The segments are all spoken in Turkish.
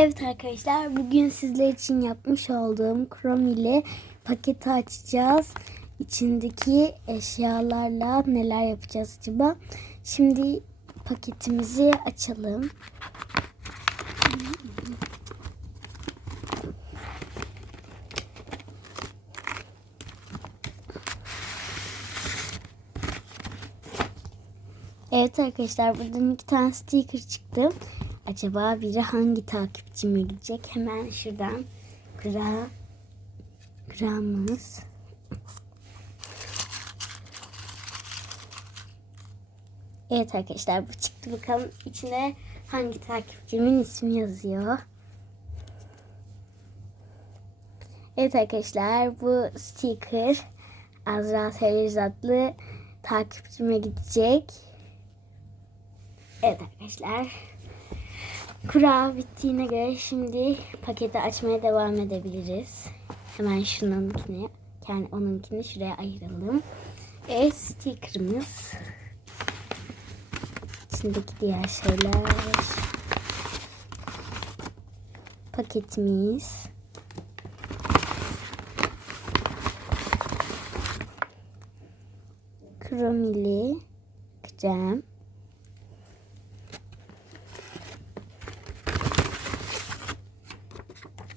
Evet arkadaşlar bugün sizler için yapmış olduğum Chrome ile paketi açacağız. İçindeki eşyalarla neler yapacağız acaba? Şimdi paketimizi açalım. Evet arkadaşlar buradan iki tane sticker çıktı. Acaba biri hangi takipçime gidecek? Hemen şuradan kıra kıramız. Evet arkadaşlar bu çıktı bakalım içine hangi takipçimin ismi yazıyor. Evet arkadaşlar bu sticker Azra Seriz adlı takipçime gidecek. Evet arkadaşlar. Kura bittiğine göre şimdi paketi açmaya devam edebiliriz. Hemen şununkini, yani onunkini şuraya ayıralım. Evet sticker'ımız. İçindeki diğer şeyler. Paketimiz. Kromili krem.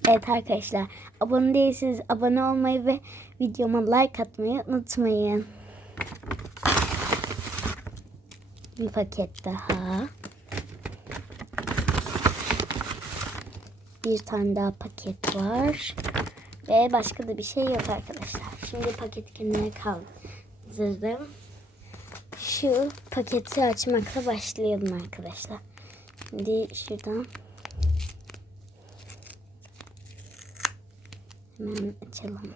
Evet arkadaşlar abone değilseniz abone olmayı ve videoma like atmayı unutmayın. Bir paket daha. Bir tane daha paket var. Ve başka da bir şey yok arkadaşlar. Şimdi paketi kendine kaldırdım. Şu paketi açmakla başlayalım arkadaşlar. Şimdi şuradan Hemen açalım.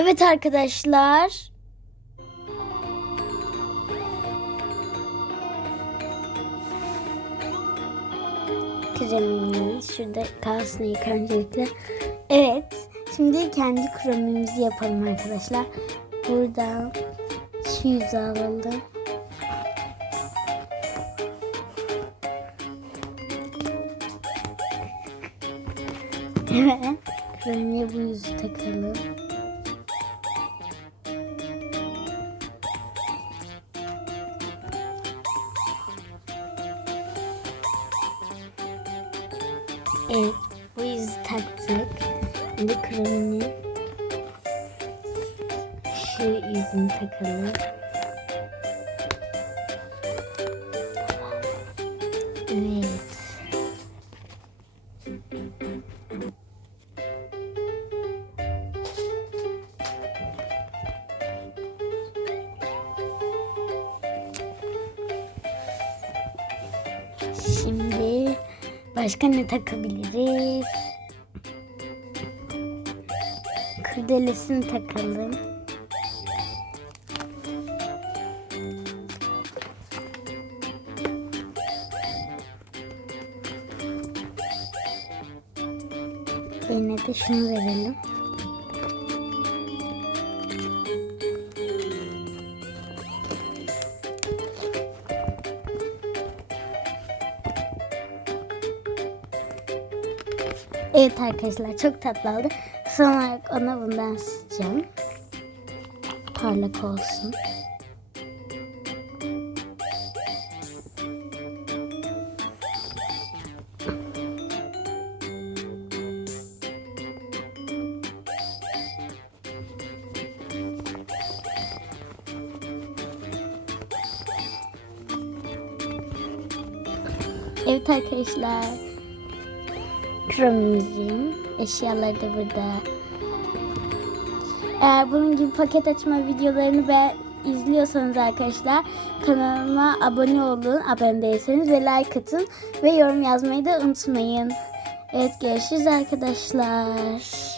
Evet arkadaşlar. Kremimiz şurada kalsın ilk öncelikle. Evet. Şimdi kendi kremimizi yapalım arkadaşlar. Buradan şu yüzü alalım. Evet. Kremiye bu yüzü takalım. Evet, bu yüzü taktık. Şimdi kremini şu yüzünü takalım. Evet. Şimdi başka ne takabiliriz? Kurdelesini takalım. Yine de şunu verelim. Evet arkadaşlar çok tatlı oldu. Son olarak ona bundan sıcağım. Parlak olsun. Evet arkadaşlar. Kromimizin eşyaları da burada. Eğer bunun gibi paket açma videolarını be izliyorsanız arkadaşlar kanalıma abone olun. Abone değilseniz ve like atın ve yorum yazmayı da unutmayın. Evet görüşürüz arkadaşlar.